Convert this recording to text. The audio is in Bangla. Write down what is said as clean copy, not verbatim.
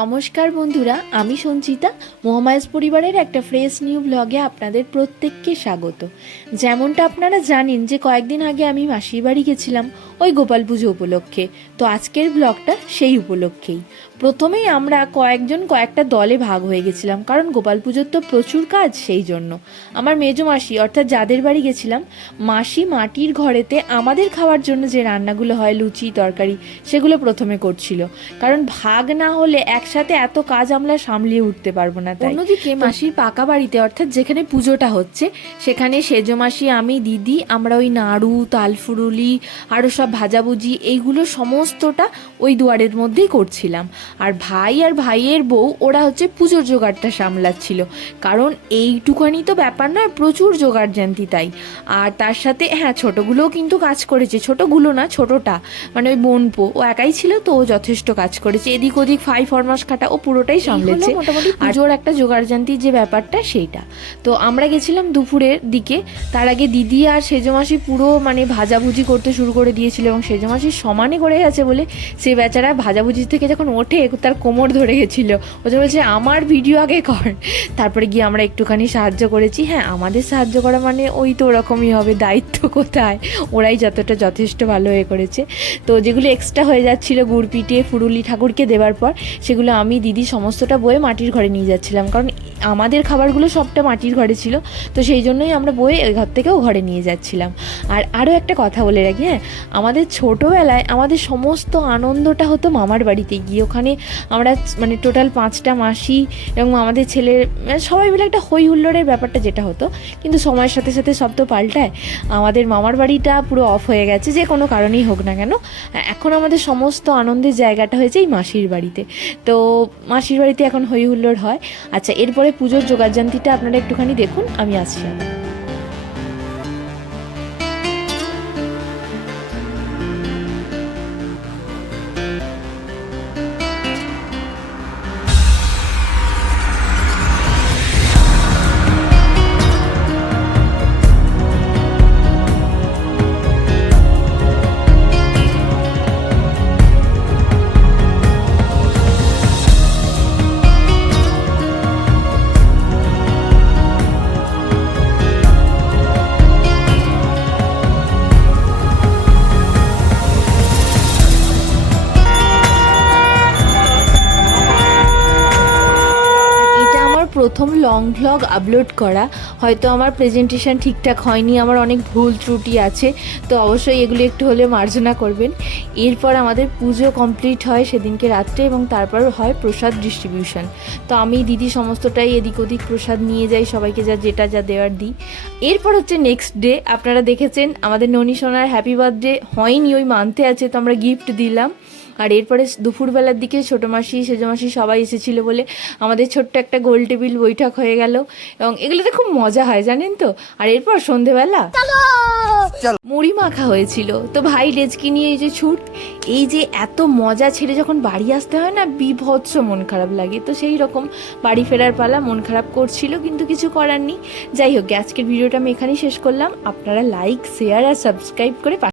নমস্কার বন্ধুরা, আমি সঞ্চিতা। মহামায়াস পরিবারের একটা ফ্রেশ নিউ ব্লগে আপনাদের প্রত্যেককে স্বাগত। যেমনটা আপনারা জানেন যে কয়েকদিন আগে আমি মাসির বাড়ি গেছিলাম ওই গোপাল পুজো উপলক্ষে। তো আজকের ব্লগটা সেই উপলক্ষেই। প্রথমেই আমরা কয়েকটা দলে ভাগ হয়ে গেছিলাম, কারণ গোপাল পুজোর তো প্রচুর কাজ। সেই জন্য আমার মেজো মাসি, অর্থাৎ যাদের বাড়ি গেছিলাম, মাসি মাটির ঘরেতে আমাদের খাওয়ার জন্য যে রান্নাগুলো হয়, লুচি তরকারি, সেগুলো প্রথমে করছিল। কারণ ভাগ না হলে একসাথে এত কাজ আমরা সামলিয়ে উঠতে পারবো না। তাই অন্যদিকে মাসির পাকা বাড়িতে, অর্থাৎ যেখানে পুজোটা হচ্ছে, সেখানে সেজো মাসি, আমি, দিদি, আমরা ওই নাড়ু, তালফুরুলি, আরও সব ভাজাভুজি, এইগুলো সমস্তটা ওই দুয়ারের মধ্যেই করছিলাম। আর ভাই আর ভাইয়ের বউ, ওরা হচ্ছে পুজোর জোগাড়টা সামলাচ্ছিল। কারণ এইটুখানি তো ব্যাপার নয়, প্রচুর জোগাড় জানতি। তাই আর তার সাথে হ্যাঁ, ছোটোগুলোও কিন্তু কাজ করেছে। ছোটোগুলো না, ছোটোটা মানে ওই বোনপো, ও একাই ছিল, তো ও যথেষ্ট কাজ করেছে। এদিক ওদিক ফরমাস কাটা ও পুরোটাই সামলেছে। মোটামুটি পুজোর একটা জোগাড় জানতি যে ব্যাপারটা, সেইটা। তো আমরা গেছিলাম দুপুরের দিকে। তার আগে দিদি আর সেজো মাসি পুরো মানে ভাজাভুজি করতে শুরু করে দিয়েছিল, এবং সেজো মাসি সমানে করে গেছে বলে সে বেচারা ভাজাভুজি থেকে যখন ওঠে তার কোমর ধরে গেছিলো। ও যে বলছে আমার ভিডিও আগে কর। তারপরে গিয়ে আমরা একটুখানি সাহায্য করেছি। হ্যাঁ, আমাদের সাহায্য করা মানে ওই তো ওরকমই হবে, দায়িত্ব কোথায়, ওরাই যতটা যথেষ্ট ভালো হয়ে করেছে। তো যেগুলো এক্সট্রা হয়ে যাচ্ছিলো গুড় পিঠে ফুরুলি ঠাকুরকে দেওয়ার পর, সেগুলো আমি দিদি সমস্তটা বয়ে মাটির ঘরে নিয়ে যাচ্ছিলাম। কারণ আমাদের খাবারগুলো সবটা মাটির ঘরে ছিল, তো সেই জন্যই আমরা বয়ে ওই ঘর থেকেও ঘরে নিয়ে যাচ্ছিলাম। আর আরও একটা কথা বলে রাখি, হ্যাঁ, আমাদের ছোটোবেলায় আমাদের সমস্ত আনন্দটা হতো মামার বাড়িতে গিয়ে। ওখানে আমরা মানে টোটাল 5টা মাসি এবং আমাদের ছেলের সবাই মিলে একটা হই হুল্লোড়ের ব্যাপারটা যেটা হতো। কিন্তু সময়ের সাথে সাথে সব তো পাল্টায়। আমাদের মামার বাড়িটা পুরো অফ হয়ে গেছে, যে কোনো কারণেই হোক না কেন। এখন আমাদের সমস্ত আনন্দের জায়গাটা হয়েছে এই মাসির বাড়িতে। তো মাসির বাড়িতে এখন হই হুল্লোড় হয়। আচ্ছা, এরপরে পুজোর জোগাড়জান্তিটা আপনারা একটুখানি দেখুন, আমি আসছি আবার। প্রথম লং ভ্লগ আপলোড করা, হয়তো আমার প্রেজেন্টেশন ঠিকঠাক হয়নি, আমার অনেক ভুল ত্রুটি আছে, তো অবশ্যই এগুলো একটু হলে মার্জনা করবেন। এরপর আমাদের পুজো কমপ্লিট হয় সেদিনকে রাত্রে, এবং তারপর হয় প্রসাদ ডিস্ট্রিবিউশন। তো আমি দিদি সমস্তটাই এদিক ওদিক প্রসাদ নিয়ে যাই, সবাইকে যা দেওয়ার দিই। এরপর হচ্ছে নেক্সট ডে, আপনারা দেখেছেন আমাদের ননী সোনার হ্যাপি বার্থডে হয়নি, ওই মানতে আছে, তো আমরা গিফট দিলাম। আর এরপরে দুপুরবেলার দিকে ছোটো মাসি, সেজো মাসি সবাই এসেছিলো বলে আমাদের ছোট্ট একটা গোল টেবিল বৈঠক হয়ে গেল, এবং এগুলোতে খুব মজা হয় জানেন তো। আর এরপর সন্ধেবেলা মুড়ি মাখা হয়েছিল। তো ভাই ডেচকি নিয়ে এই যে ছুট, এই যে এত মজা, ছেড়ে যখন বাড়ি আসতে হয় না, বিভৎস মন খারাপ লাগে। তো সেই রকম বাড়ি ফেরার পালা, মন খারাপ করছিল, কিন্তু কিছু করার নেই। যাই হোক, আজকের ভিডিওটা আমি এখানেই শেষ করলাম। আপনারা লাইক, শেয়ার আর সাবস্ক্রাইব করে